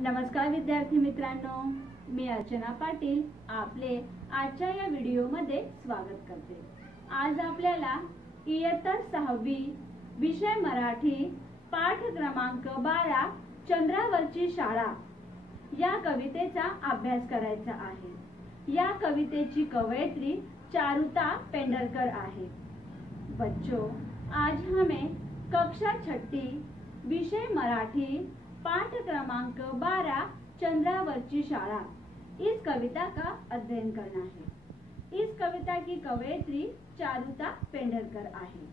नमस्कार विद्यार्थी मित्रांनो, मी अर्चना पाटील आपले आजच्या या व्हिडिओमध्ये स्वागत करते। आज आपल्याला इयत्ता 6वी विषय मराठी पाठ क्रमांक 12 चंद्रावरची शाळा या कवितेचा अभ्यास करायचा आहे। या कवितेची कवयित्री चारुता पेंढरकर आहे। बच्चों, आज हमें कक्षा 6 विषय मराठी पाठ क्रमांक 12 चंद्रावरची शाळा इस कविता का अध्ययन करना है। इस कविता की कवयित्री चारुता पेंढरकर आहे।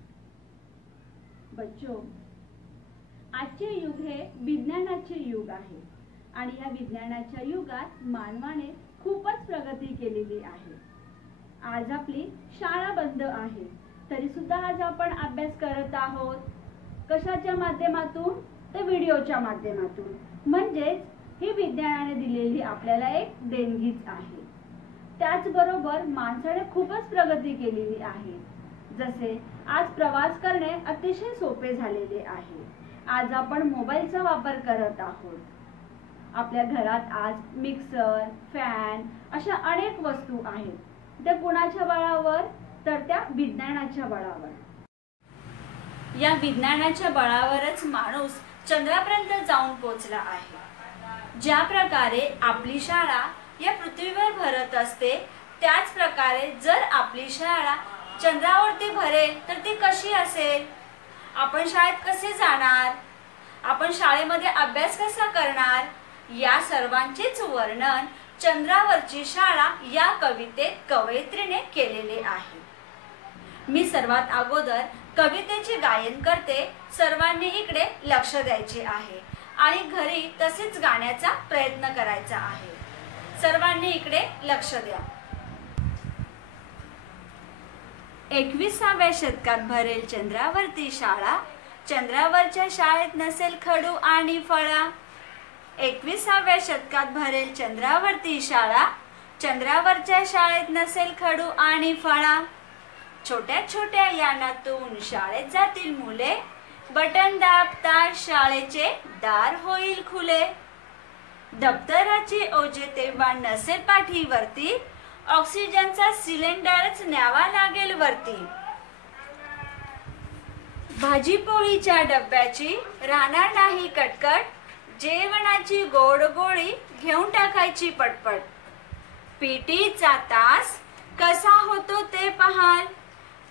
बच्चों, आजचे युग हे विज्ञानाचे युग आहे आणि या विज्ञानाच्या युगात मानवाने खूपच प्रगती केलेली आहे। आज आपली शाळा बंद आहे, तरी सुद्धा आज आपण अभ्यास करत आहोत। कशाच्या माध्यमातून? तर व्हिडिओच्या माध्यमातून। म्हणजेच ही विज्ञानाने दिलेली आपल्याला एक देणगीच आहे। त्याचबरोबर माणसाने खूपच प्रगती केलेली आहे। जसे आज प्रवास करणे अतिशय सोपे झालेले आहे। आज आपण मोबाईलचा वापर करत आहोत। आपल्या घरात आज मिक्सर, फॅन अशा अनेक वस्तू आहेत। त्या कुणाच्या बळावर? तर त्या विज्ञानाच्या बळावर। या विज्ञानाच्या बळावरच माणूस चंद्रापर्यंत जाऊन पोहोचला आहे। ज्या प्रकारे आपली शाळा या पृथ्वीवर भरत असते, त्याच प्रकारे जर आपली शाळा चंद्रावरती भरेल तर ती कशी असेल? आपण शाळेत कसे जाणार? आपण शाळेमध्ये अभ्यास कसा करणार? या सर्वांचेच वर्णन चंद्रावरची शाळा या कवितेत कवयित्रीने केलेले आहे। मी सर्वात अगोदर कवितेचे गायन करते। सर्वांनी इकडे लक्ष द्यायचे आहे आणि घरी तसेच गाण्याचा प्रयत्न करायचा आहे। सर्वांनी इकडे लक्ष द्या। 21व्या शतकात भरेल चंद्रावरती शाळा, चंद्रावरच्या शाळेत नसेल खडू आणि फळा। 21व्या शतकात भरेल चंद्रावरती शाळा, चंद्रावरच्या शाळेत नसेल खडू आणि फळा। छोट्या छोट्या यानातून शाळेत जातील मुले, बटन दाबताच शाळेचे दार होईल खुले। दप्तराचे ओझे तेव्हा नसेल पाठीवरती, ऑक्सिजनचा सिलेंडरच न्यावा लागेल वरती। भाजी पोळीच्या डब्याची राहणार नाही कटकट, जेवणाची गोड गोळी घेऊन टाकायची पटपट। पीटीचा तास कसा होतो ते पहाल,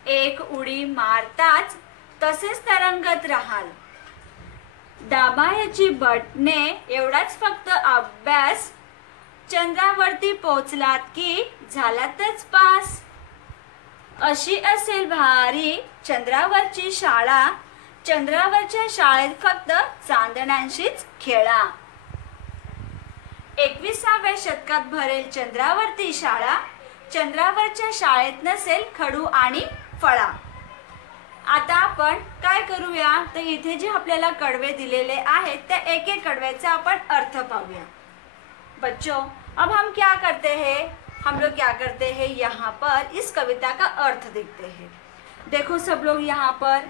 एक उडी मारताच तसेच तरंगत राहाल। दाबायची बटणे एवढाच फक्त अभ्यास, चंद्रावरती पोहोचलात की झालातच पास। अशी असेल भारी चंद्रावरची शाळा, चंद्रावरच्या शाळेत फक्त चांदण्यांशीच खेळा। 21व्या शतकात भरेल चंद्रावरती शाळा, चंद्रावरच्या शाळेत नसेल खडू आणि फळा। आता आपण काय करूया, तर इथे जे आपल्याला कडवे दिलेले आहेत त्या एक एक कडव्याचा आपण अर्थ पाहूया। बच्चों, अब हम क्या करते हैं? हम लोग क्या करते हैं, यहाँ पर इस कविता का अर्थ देखते हैं। देखो सब लोग यहाँ पर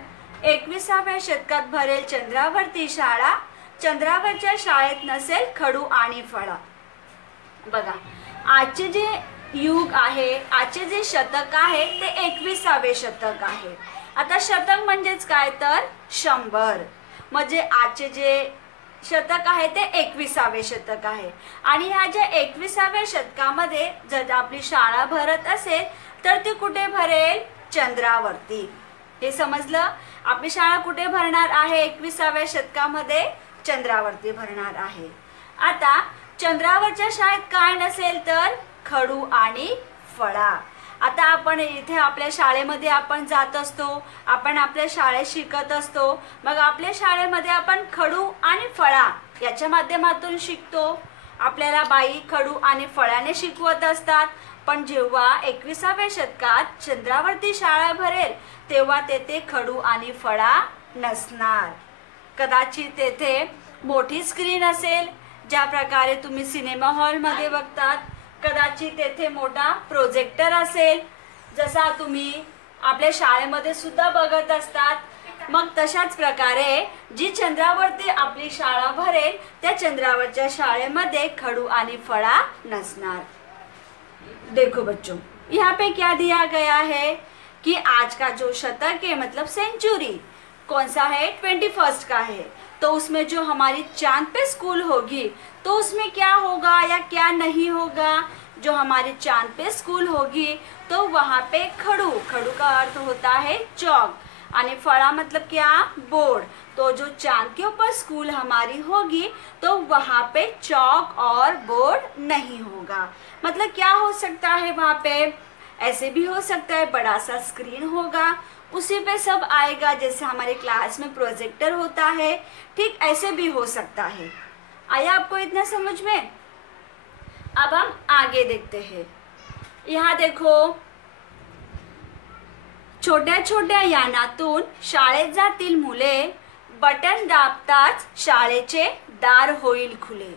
21व्या शतकात भरेल चंद्रावरती शाळा, चंद्रावरच्या शाळेत नसेल खडू आणि फळा। बघा, आजचे जे युग आहे, आजचे जे शतक आहे ते 21वे शतक आहे। आता शतक म्हणजेच काय, तर 100। म्हणजे आजचे जे शतक आहे ते 21वे शतक आहे। आणि ह्या ज्या 21व्या शतकामध्ये जर आपली शाळा भरत असेल तर ती कुठे भरेल? चंद्रावरती। हे समजलं? आपली शाळा कुठे भरणार आहे 21व्या शतकामध्ये? चंद्रावरती भरणार आहे। आता चंद्रावरच्या शाळेत काय नसेल तर खडू आणि फळा। आता आपण इथे आपल्या शाळेमध्ये आपण जात असतो, आपण आपल्या शाळेत शिकत असतो। मग आपल्या शाळेमध्ये आपण खडू आणि फळा याच्या माध्यमातून शिकतो। आपल्याला बाई खडू आणि फळाने शिकवत असतात। पण जेव्हा 21व्या शतकात चंद्रावरती शाळा भरेल तेव्हा तेथे खडू आणि फळा नसणार। कदाचित तेथे मोठी स्क्रीन असेल, ज्या प्रकारे तुम्ही सिनेमा हॉल मध्ये बघतात। कदाचित तेथे मोठा प्रोजेक्टर असेल, जसा तुम्ही आपल्या शाळेमध्ये सुद्धा बघत असतात। मग तशाच प्रकारे जी चंद्रावरती आपली शाळा भरेल त्या चंद्रावरच्या शाळेमध्ये खडू आणि फळा नसणार। देखो बच्चों, यहाँ पे क्या दिया गया है कि आज का जो शतक है मतलब सेंचुरी कौन सा है, 21 का है। तो उसमें जो हमारी चांद पे स्कूल होगी तो उसमें क्या होगा या क्या नहीं होगा। जो हमारी चांद पे स्कूल होगी तो वहाँ पे खड़ू, खड़ू का अर्थ होता है चौक, यानी फड़ा मतलब क्या, बोर्ड। तो जो चांद के ऊपर स्कूल हमारी होगी तो वहाँ पे चौक और बोर्ड नहीं होगा। मतलब क्या हो सकता है वहाँ पे, ऐसे भी हो सकता है बड़ा सा स्क्रीन होगा, उसी पे सब आएगा, जैसे हमारे क्लास में प्रोजेक्टर होता है, ठीक ऐसे भी हो सकता है। आया आपको इतना समझ में। अब हम आगे देखते हैं। यहाँ देखो, छोट्या छोट्या यानातून शाळेत जातील मुले, बटन दाबताच शाळेचे दार होईल खुले।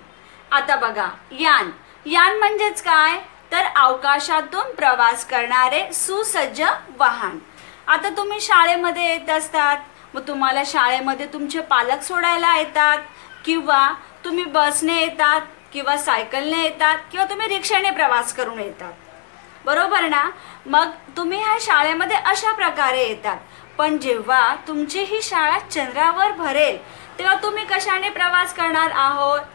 आता बघा, यान, यान म्हणजेच काय तर अवकाशातून प्रवास करणारे सुसज्ज वाहन। आता तुम्ही शाळेमध्ये येत असतात, मग तुम्हाला शाळेमध्ये तुमचे पालक सोडायला येतात, किंवा तुम्ही बसने येतात, किंवा सायकलने येतात, किंवा तुम्ही रिक्षाने प्रवास करून येतात, बरोबर ना। मग तुम्ही ह्या शाळेमध्ये अशा प्रकारे येतात, पण जेव्हा तुमची ही शाळा चंद्रावर भरेल तेव्हा तुम्ही कशाने प्रवास करणार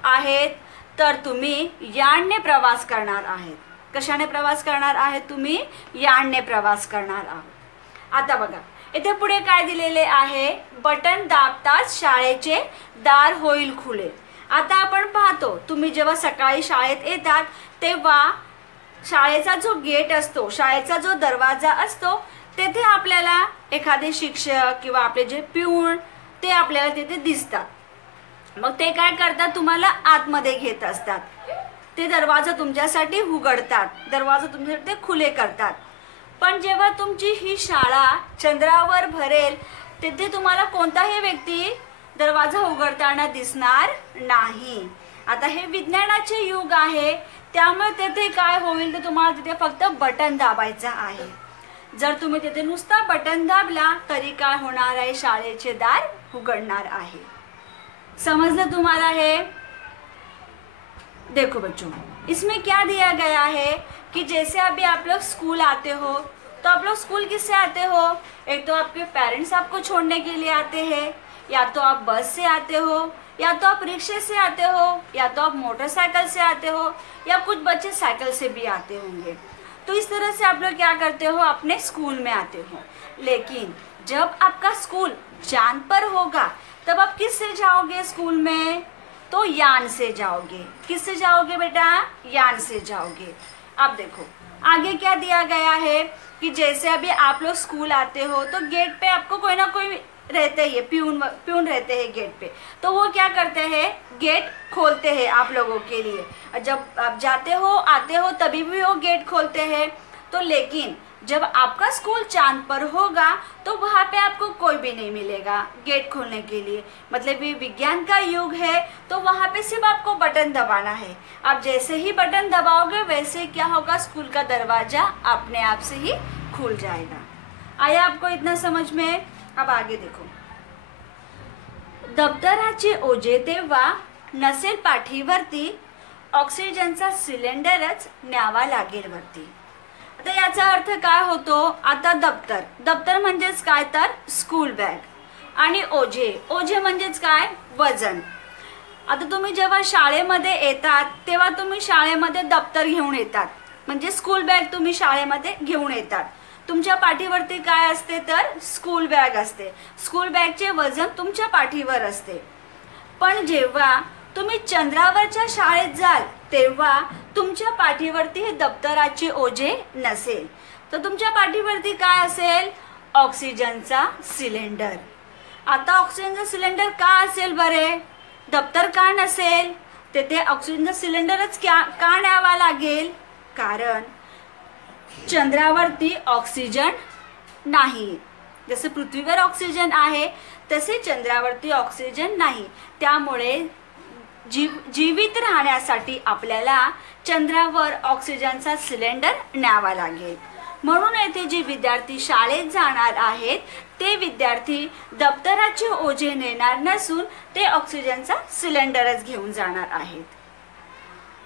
आहेत तर तुम्ही यानने प्रवास करणार आहेत। कशाने प्रवास करणार आहेत तुम्ही, यानने प्रवास करणार आहात। आता बघा, इथे पुढे काय दिलेले आहे, बटन दाबताच शाळेचे दार होईल खुले। आता आपण पाहतो, तुम्ही जेव्हा सकाळी शाळेत येतात तेव्हा शाळेचा जो गेट असतो, शाळेचा जो दरवाजा असतो, तेथे आपल्याला एखादे शिक्षक किंवा आपले जे पिऊन ते आपल्याला तिथे दिसतात। मग ते काय करतात, तुम्हाला आतमध्ये घेत असतात, ते दरवाजा तुमच्यासाठी उघडतात, दरवाजा तुमच्यासाठी ते खुले करतात। पण जेव्हा तुमची ही शाळा चंद्रावर भरेल तिथे तुम्हाला कोणताही व्यक्ती दरवाजा उघडताना दिसणार नाही। आता हे विज्ञानाचे युग आहे, त्यामुळे तिथे काय होईल तर तुम्हाला तिथे फक्त बटन दाबायचं आहे। जर तुम्ही तिथे नुसता बटन दाबला तरी काय होणार आहे, शाळेचे दार उघडणार आहे। समझलं तुम्हाला हे। देखो बच्चों, इसमें क्या दिया गया है कि जैसे अभी आप लोग स्कूल आते हो तो आप लोग स्कूल किससे आते हो, एक तो आपके पेरेंट्स आपको छोड़ने के लिए आते हैं, या तो आप बस से आते हो, या तो आप रिक्शे से आते हो, या तो आप मोटरसाइकिल से आते हो, या कुछ बच्चे साइकिल से भी आते होंगे। तो इस तरह से आप लोग क्या करते हो, अपने स्कूल में आते हो। लेकिन जब आपका स्कूल चांद पर होगा तब आप किससे जाओगे स्कूल में, तो यान से जाओगे। किससे जाओगे बेटा, यान से जाओगे। अब देखो आगे क्या दिया गया है कि जैसे अभी आप लोग स्कूल आते हो तो गेट पे आपको कोई ना कोई रहते ही, प्यून रहते हैं गेट पे, तो वो क्या करते हैं, गेट खोलते हैं आप लोगों के लिए। जब आप जाते हो आते हो तभी भी वो गेट खोलते हैं। तो लेकिन जब आपका स्कूल चांद पर होगा तो वहाँ पे आपको कोई भी नहीं मिलेगा गेट खोलने के लिए। मतलब ये विज्ञान का युग है, तो वहाँ पे सिर्फ आपको बटन दबाना है। आप जैसे ही बटन दबाओगे वैसे क्या होगा, स्कूल का दरवाजा अपने आप से ही खुल जाएगा। आया आपको इतना समझ में। अब आगे देखो, दप्तराचे ओझे तेव्हा नसेल पाठीवरती, ऑक्सिजनचा सिलेंडरच न्यावा लागेल वरती। आता याचा अर्थ काय होतो, आता दप्तर, दप्तर म्हणजेच काय तर स्कूल बॅग, आणि ओझे, ओझे म्हणजेच काय, वजन। आता तुम्ही जेव्हा शाळेमध्ये येतात तेव्हा तुम्ही शाळेमध्ये दप्तर घेऊन येतात, म्हणजे स्कूल बॅग तुम्ही शाळेमध्ये घेऊन येतात। तुमच्या पाठीवरती काय असते तर स्कूल बॅग असते, स्कूल बॅगचे वजन तुमच्या पाठीवर असते। पण जेव्हा तुम्ही चंद्रावरच्या शाळेत जाल तेव्हा तुमच्या पाठीवरती हे दप्तराचे ओझे नसेल, तर तुमच्या पाठीवरती काय असेल, ऑक्सिजनचा सिलेंडर। आता ऑक्सिजनचा सिलेंडर का असेल बरे, दप्तर का नसेल, तेथे ऑक्सिजनचा सिलेंडरच का न्यावा लागेल, कारण चंद्रावरती ऑक्सिजन नाही। जसे पृथ्वीवर ऑक्सिजन आहे तसे चंद्रावरती ऑक्सिजन नाही, त्यामुळे जीवित राहण्यासाठी आपल्याला चंद्रावर ऑक्सिजनचा सिलेंडर न्यावा लागेल। म्हणून येथे जे विद्यार्थी शाळेत जाणार आहेत ते विद्यार्थी दप्तराचे ओझे नेणार नसून ते ऑक्सीजनचा सिलेंडरच घेऊन जाणार आहेत।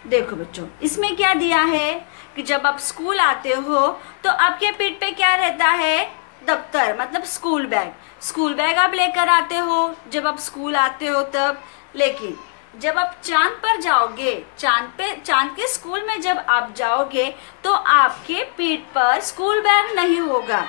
देखो बच्चों, इसमें क्या दिया है कि जब आप स्कूल आते हो तो आपके पीठ पे क्या रहता है, दफ्तर मतलब स्कूल बैग। स्कूल बैग आप लेकर आते हो जब आप स्कूल आते हो तब, लेकिन जब आप चांद पर जाओगे, चांद के स्कूल में जब आप जाओगे तो आपके पीठ पर स्कूल बैग नहीं होगा,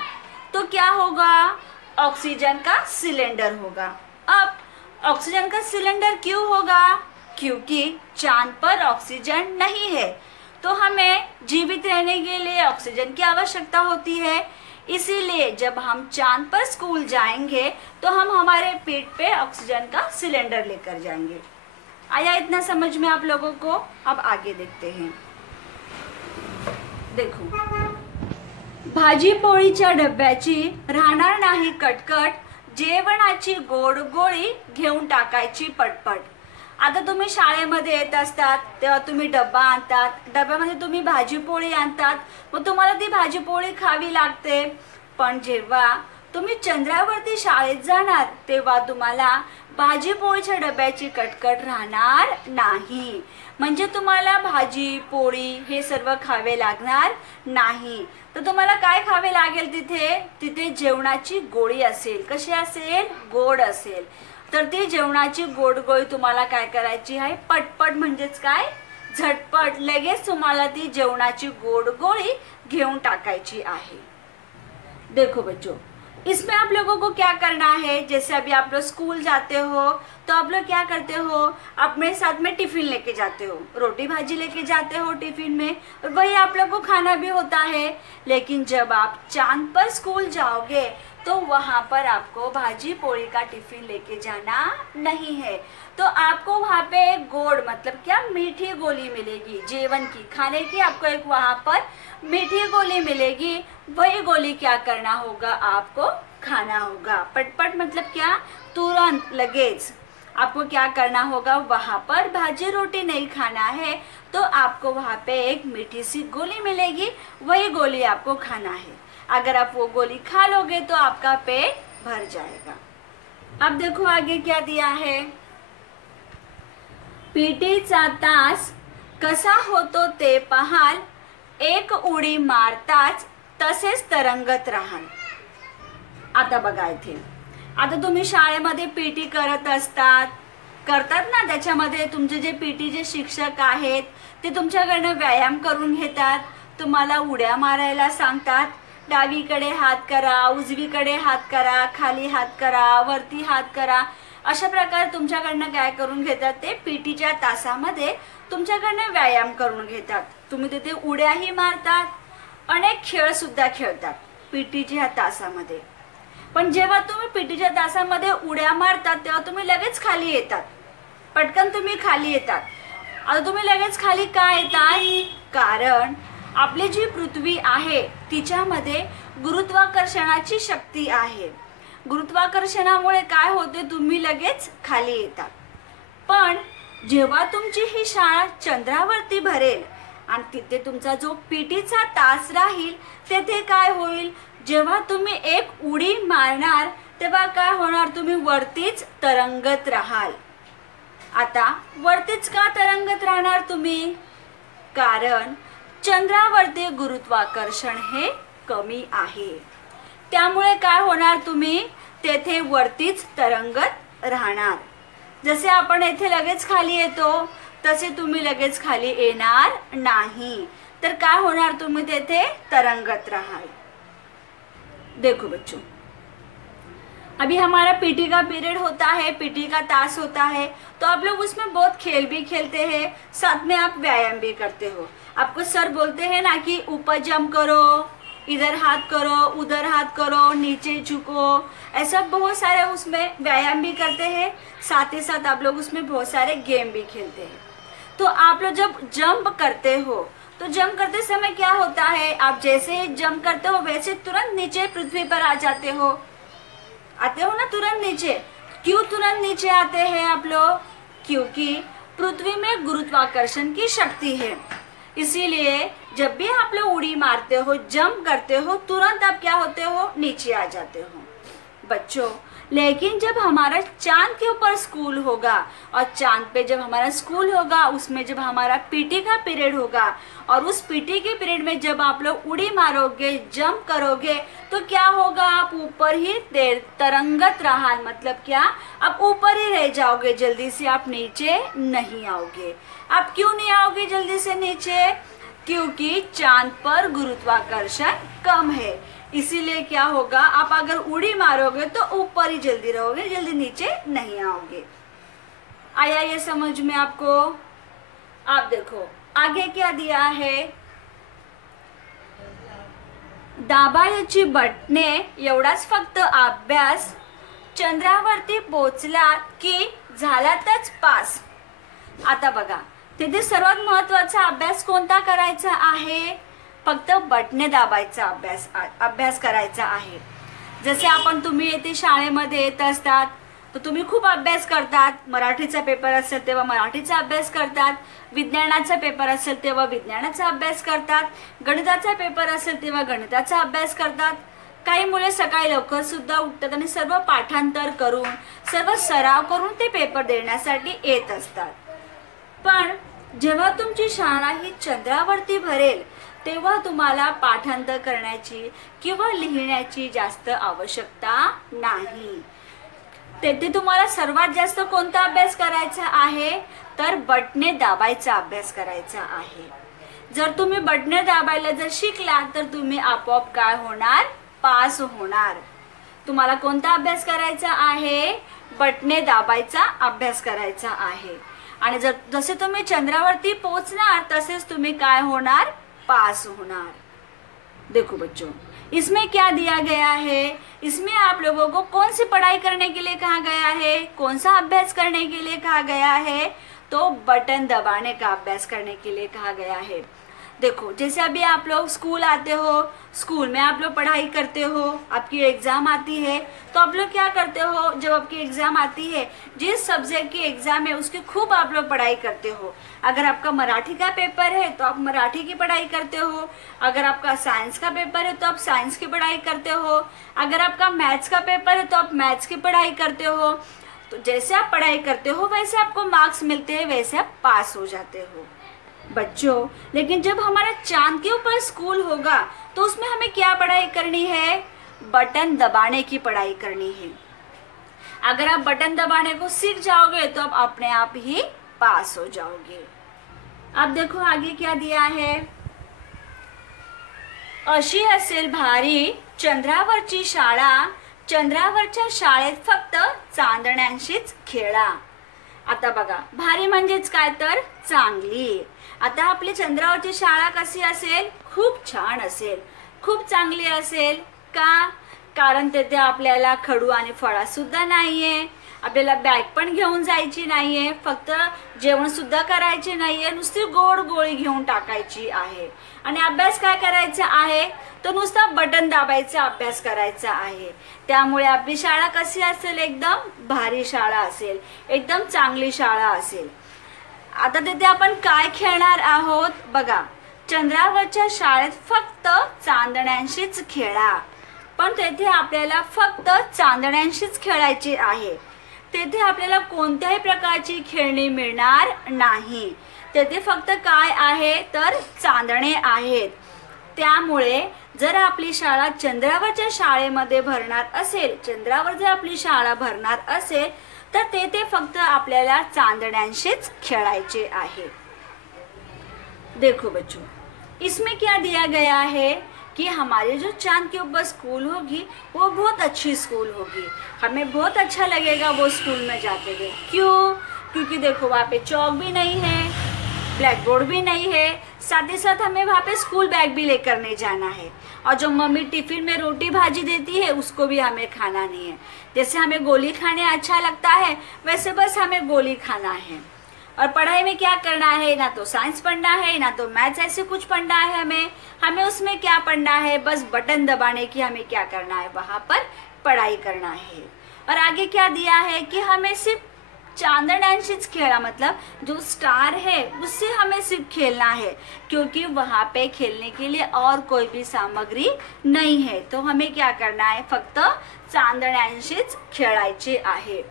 तो क्या होगा, ऑक्सीजन का सिलेंडर होगा। अब ऑक्सीजन का सिलेंडर क्यों होगा, क्योंकि चांद पर ऑक्सीजन नहीं है, तो हमें जीवित रहने के लिए ऑक्सीजन की आवश्यकता होती है। इसीलिए जब हम चांद पर स्कूल जाएंगे तो हम हमारे पीठ पे ऑक्सीजन का सिलेंडर लेकर जाएंगे। आया इतना समझ में आप लोगों को? अब आगे देखते हैं। देखो, भाजी पोळीच्या डब्याची राहणार नाही कटकट, जेवणाची गोड गोळी घेऊन टाकायची पटपट। आता तुम्ही शाळेमध्ये येत असतात तेव्हा तुम्ही डब्बा आणतात, डब्यामध्ये तुम्ही भाजी पोळी आणतात, मग तुम्हाला ती भाजी पोळी खावी लागते। पण जेव्हा तुम्ही चंद्रावरती शाळेत जाणार तेव्हा तुम्हाला भाजी पोळीच्या डब्याची कटकट राहणार नाही, म्हणजे तुम्हाला भाजी पोळी हे सर्व खावे लागणार नाही। तर तुम्हाला काय खावे लागेल, तिथे जेवणाची गोळी असेल। कशी असेल, गोड असेल। तर ती जेवणाची गोड गोळी तुम्हाला काय करायची आहे, पटपट म्हणजेच काय, झटपट लगेच तुम्हाला ती जेवणाची गोड गोळी घेऊन टाकायची आहे। देखो बच्चों, इसमें आप लोगों को क्या करना है, जैसे अभी आप लोग स्कूल जाते हो तो आप लोग क्या करते हो, अपने साथ में टिफिन लेके जाते हो, रोटी भाजी लेके जाते हो टिफिन में, वही आप लोग को खाना भी होता है। लेकिन जब आप चांद पर स्कूल जाओगे तो वहां पर आपको भाजी पोळी का टिफिन लेके जाना नहीं है, तो आपको वहां पे एक गोड मतलब क्या, मीठी गोली मिलेगी, जेवन की, खाने की आपको एक वहां पर मीठी गोली मिलेगी। वही गोली क्या करना होगा, आपको खाना होगा। पटपट मतलब क्या, तुरंत, लगेज। आपको क्या करना होगा, वहां पर भाजी रोटी नहीं खाना है तो आपको वहां पे एक मीठी सी गोली मिलेगी, वही गोली आपको खाना है। अगर आप वो गोली खा लोगे तो आपका पेट भर जाएगा। अब देखो आगे क्या दिया है, पीटीचा तास कसा होतो ते पहाल, एक उडी मारताच तसेच तरंगत राहाल। आता बघा इथे, आता तुम्ही शाळेमध्ये पीटी करतात ना, त्याच्यामध्ये तुमचे जे पीटी जे शिक्षक आहेत ते तुमच्याकडनं व्यायाम करून घेतात, तुम्हाला उड्या मारायला सांगतात, डावीकडे हात करा, उजवीकडे हात करा, खाली हात करा, वरती हात करा, अशा प्रकारे तुमच्याकडनं काय करून घेतात, ते पीटीच्या तासामध्ये तुमच्याकडनं व्यायाम करून घेतात। तुम्ही तिथे उड्याही मारतात, अनेक खेळ सुद्धा खेळतात पीटीच्या तासामध्ये। पण जेव्हा तुम्ही पीटीच्या तासामध्ये उड्या मारतात तेव्हा तुम्ही लगेच खाली येतात, पटकन तुम्ही खाली येतात। आता तुम्ही लगेच खाली का येतात, कारण आपली जी पृथ्वी आहे तिच्यामध्ये गुरुत्वाकर्षणाची शक्ती आहे। गुरुत्वाकर्षणामुळे काय होते, तुम्ही लगेच खाली येतात। पण जेव्हा तुमची ही शाळा चंद्रावरती भरेल आणि तिथे तुमचा जो पीटीचा तास राहील, तेथे काय होईल, जेव्हा तुम्ही एक उडी मारणार तेव्हा काय होणार, तुम्ही वरतीच तरंगत राहाल। आता वरतीच का तरंगत राहणार तुम्ही, कारण चंद्रावरती गुरुत्वाकर्षण हे कमी आहे, त्यामुळे काय होणार, तुम्ही तेथे वरतीच तरंगत राहणार। जसे आपण येथे लगेच खाली येतो तसे तुम्ही लगेच खाली येणार नाही, तर काय होणार, तुम्ही तेथे तरंगत राहाल। देखो बच्चों, अभी हमारा पीटी का पीरियड होता है, पीटी का तास होता है, तो आप लोग उसमें बहुत खेल भी खेलते हैं, साथ में आप व्यायाम भी करते हो। आपको सर बोलते हैं ना कि ऊपर जंप करो, इधर हाथ करो, उधर हाथ करो, नीचे झुको, ऐसा बहुत सारे उसमें व्यायाम भी करते हैं, साथ ही साथ आप लोग उसमें बहुत सारे गेम भी खेलते हैं। तो आप लोग जब जंप करते हो तो जंप करते समय क्या होता है, आप जैसे ही जंप करते हो वैसे तुरंत नीचे पृथ्वी पर आ जाते हो, आते हो ना तुरंत नीचे। क्यों तुरंत नीचे आते हैं आप लोग, क्योंकि पृथ्वी में गुरुत्वाकर्षण की शक्ति है। इसीलिए जब भी आप लोग उड़ी मारते हो, जंप करते हो, तुरंत आप क्या होते हो, नीचे आ जाते हो बच्चों। लेकिन जब हमारा चांद के ऊपर स्कूल होगा और चांद पे जब हमारा स्कूल होगा, उसमें जब हमारा पीटी का पीरियड होगा और उस पीटी के पीरियड में जब आप लोग उड़ी मारोगे, जंप करोगे, तो क्या होगा, आप ऊपर ही तरंगत रहा, मतलब क्या, आप ऊपर ही रह जाओगे, जल्दी से आप नीचे नहीं आओगे। आप क्यों नहीं आओगे जल्दी से नीचे? क्योंकि चांद पर गुरुत्वाकर्षण कम है, इसीलिए क्या होगा, आप अगर उड़ी मारोगे तो ऊपर ही जल्दी रहोगे, जल्दी नीचे नहीं आओगे। आया ये समझ में आपको? आप देखो आगे क्या दिया है, दाबायची बटणे एवढाच फक्त अभ्यास, चंद्रावरती पोहोचला की झालातच पास। आता बघा तिथे सर्वात महत्वाचा अभ्यास कोणता करायचा आहे? फक्त बटणे दाबायचा अभ्यास करायचा आहे। जसे आपण तुम्ही येथे शाळेमध्ये येत असतात तर तुम्ही खूप अभ्यास करतात, मराठीचा पेपर असेल तेव्हा मराठीचा अभ्यास करतात, विज्ञानाचा पेपर असेल तेव्हा विज्ञानाचा अभ्यास करतात, गणिताचा पेपर असेल तेव्हा गणिताचा अभ्यास करतात। काही मुले सकाळी लवकर सुद्धा उठतात आणि सर्व पाठांतर करून, सर्व सराव करून ते पेपर देण्यासाठी येत असतात। पण जेव्हा तुमची शाळा ही चंद्रावरती भरेल तेव्हा तुम्हाला पाठांतर करण्याची किंवा लिहिण्याची जास्त आवश्यकता नाही। तेथे तुम्हाला सर्वात जास्त कोणता अभ्यास करायचा आहे? तर बटणे दाबायचा अभ्यास करायचा आहे। जर तुम्ही बटणे दाबायला जर शिकला तर तुम्ही आपोआप काय होणार? पास होणार। तुम्हाला कोणता अभ्यास करायचा आहे? बटणे दाबायचा अभ्यास करायचा आहे। आणि जसे तुम्ही चंद्रावरती पोहोचणार तसेच तुम्ही काय होणार? पास होणार। देखो बच्चों, इसमें क्या दिया गया है? इसमें आप लोगों को कौन सी पढ़ाई करने के लिए कहा गया है? कौन सा अभ्यास करने के लिए कहा गया है? तो बटन दबाने का अभ्यास करने के लिए कहा गया है। देखो जैसे अभी आप लोग स्कूल आते हो, स्कूल में आप लोग पढ़ाई करते हो, आपकी एग्जाम आती है, तो आप लोग क्या करते हो? जब आपकी एग्जाम आती है, जिस सब्जेक्ट की एग्जाम है उसकी खूब आप लोग पढ़ाई करते हो। अगर आपका मराठी का पेपर है तो आप मराठी की पढ़ाई करते हो, अगर आपका साइंस का पेपर है तो आप साइंस की पढ़ाई करते हो, अगर आपका मैथ्स का पेपर है तो आप मैथ्स की पढ़ाई करते हो। तो जैसे आप पढ़ाई करते हो वैसे आपको मार्क्स मिलते हैं, वैसे आप पास हो जाते हो बच्चों। लेकिन जब हमारा चांद के ऊपर स्कूल होगा तो उसमें हमें क्या पढ़ाई करनी है? बटन दबाने की पढ़ाई करनी है। अगर आप बटन दबाने को सीख जाओगे तो आप अपने आप ही पास हो जाओगे। अब देखो आगे क्या दिया है, अशी असेल भारी चंद्रावरची शाळा, चंद्रावरच्या शाळेत फक्त चांदण्यांशीच खेळा। आता बघा भारी म्हणजेच काय तर चांगली। आता आपली चंद्रावरची शाळा कशी असेल? खूप छान असेल, खूप चांगली असेल का? कारण तेथे आपल्याला खडू आणि फळा सुद्धा नाहीये, आपल्याला बॅग पण घेऊन जायची नाहीये, फक्त जेवण सुद्धा करायचे नाहीये, नुसती गोड गोळी घेऊन टाकायची आहे। आणि अभ्यास काय करायचा आहे? तो नुसता बटन दाबायचा अभ्यास करायचा आहे। त्यामुळे आपली शाळा कशी असेल? एकदम भारी शाळा असेल, एकदम चांगली शाळा असेल। आता तिथे आपण काय खेळणार आहोत? बघा चंद्रावरच्या शाळेत फक्त चांदण्यांशीच खेळा, पण तेथे आपल्याला फक्त चांदण्यांशीच खेळायचे आहे। तेथे आपल्याला कोणत्याही प्रकारची खेळणी मिळणार नाही, तेथे फक्त काय आहे तर चांदणे आहेत। त्यामुळे जर आपली शाळा चंद्रावरच्या शाळेमध्ये भरणार असेल, चंद्रावर जर आपली शाळा भरणार असेल तर तेथे फक्त आपल्याला चांदण्यांशीच खेळायचे आहे। देखो बच्चों, इसमें क्या दिया गया है कि हमारे जो चांद के ऊपर स्कूल होगी वो बहुत अच्छी स्कूल होगी, हमें बहुत अच्छा लगेगा वो स्कूल में जाते हुए। क्यों? क्योंकि देखो वहाँ पे चौक भी नहीं है, ब्लैक बोर्ड भी नहीं है, साथ ही साथ हमें वहाँ पे स्कूल बैग भी लेकर नहीं जाना है, और जो मम्मी टिफिन में रोटी भाजी देती है उसको भी हमें खाना नहीं है। जैसे हमें गोली खाने अच्छा लगता है वैसे बस हमें गोली खाना है। और पढ़ाई में क्या करना है? ना तो साइंस पढ़ना है, ना तो मैथ्स, ऐसे कुछ पढ़ना है हमें उसमें क्या पढ़ना है? बस बटन दबाने की हमें क्या करना है? वहाँ पर पढ़ाई करना है। और आगे क्या दिया है कि हमें सिर्फ चांदण्यांशीच खेला, मतलब जो स्टार है उससे हमें सिर्फ खेलना है, क्योंकि वहां पे खेलने के लिए और कोई भी सामग्री नहीं है। तो हमें क्या करना आहे, फक्त चांदण्यांशीच खेळायचे आहे।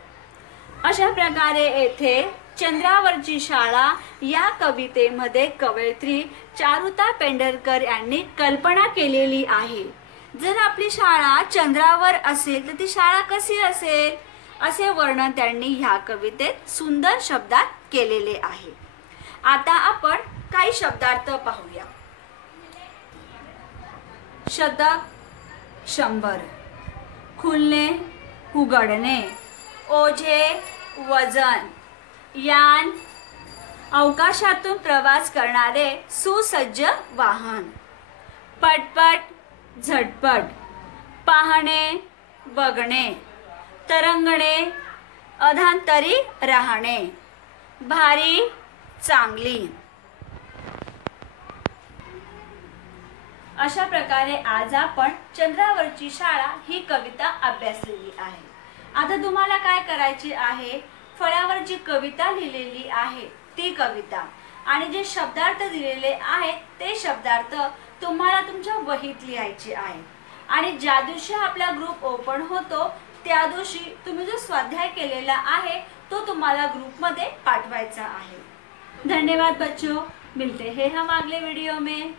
अशा प्रकारे येथे चंद्रावरची शाळा या कवितेमध्ये कवयित्री चारुता पेंढारकर यांनी कल्पना केलेली आहे। जर आपली शाळा चंद्रावर असेल तर ती शाळा कशी असेल असे वर्णन त्यांनी ह्या कवितेत सुंदर शब्दात केलेले आहे। आता आपण काही शब्दार्थ पाहूया। शतक, 100, खुलणे, उघडणे, ओझे, वजन, यान, अवकाशातून प्रवास करणारे सुसज्ज वाहन, पटपट, झटपट, पाहणे, बघणे, तरंगणे, अधांतरी राहणे, भारी, चांगली। अशा प्रकारे आज आपण चंद्रावरची शाळा ही कविता अभ्यासलेली आहे। आता तुम्हाला काय करायचे आहे, फळ्यावर जी कविता लिहिलेली आहे ती कविता आणि जे शब्दार्थ दिलेले आहेत ते शब्दार्थ तुम्हाला तुमच्या वहीत लिहायचे आहे। आणि ज्या दिवशी आपला ग्रुप ओपन होतो त्या दिवशी तुम्ही जो स्वाध्याय केलेला आहे तो तुम्हाला ग्रुप मध्ये पाठवायचा आहे। धन्यवाद बच्चों, मिलते हैं हम अगले वीडियो में।